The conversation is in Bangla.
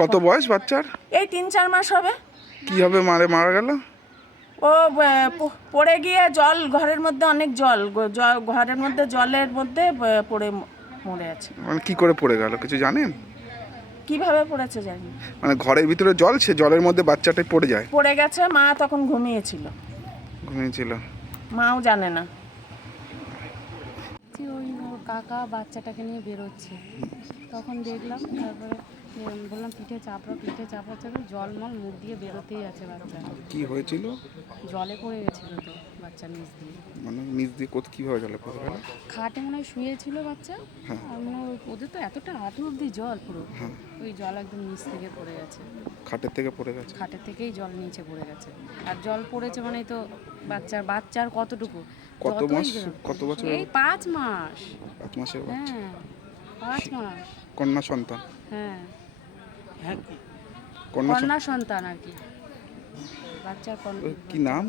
কত বয়স বাচ্চার? এই 3-4 মাস হবে। কিভাবে মারা গেল? ও পড়ে গিয়ে ঘরের মধ্যে অনেক ঘরের মধ্যে জলের মধ্যে পড়ে মরে আছে। মানে কি করে পড়ে গেল কিছু জানেন? কিভাবে পড়েছে জানি। মানে ঘরের ভিতরে জল, সে জলের মধ্যে বাচ্চাটা পড়ে যায়? পড়ে গেছে, মা তখন ঘুমিয়েছিল। মাও জানে না। ওই ওর কাকা বাচ্চাটাকে নিয়ে বেরোচ্ছে, তখন দেখলাম, তারপরে বললাম পিঠে চাপড়া জলমল মুখ দিয়ে বেরোতেই আছে বাচ্চা। কি হয়েছিল? জলে পড়ে গেছিল তো বাচ্চা নিচ দিয়ে। মানে নিচ দিয়ে কিভাবে জলে পড়ে গেল? খাটে মনে হয় শুয়েছিল বাচ্চা, আর মনে হয় ওদের তো এতটা হাঁটু অব্দি জল পুরো, ওই জল একদম নিচ থেকে পড়ে গেছে। খাটের থেকে পড়ে গেছে? খাটের থেকেই জল নিচে পড়ে গেছে। আর জল পড়েছে মানে তো বাচ্চার কতটুকু, কত মাস, কত বছর? এই 5 মাস। 5 মাসের বাচ্চা? হ্যাঁ 5 মাস। কন্যা সন্তান? হ্যাঁ কন্যা কন্যা সন্তান আর কি, বাচ্চার কি নাম?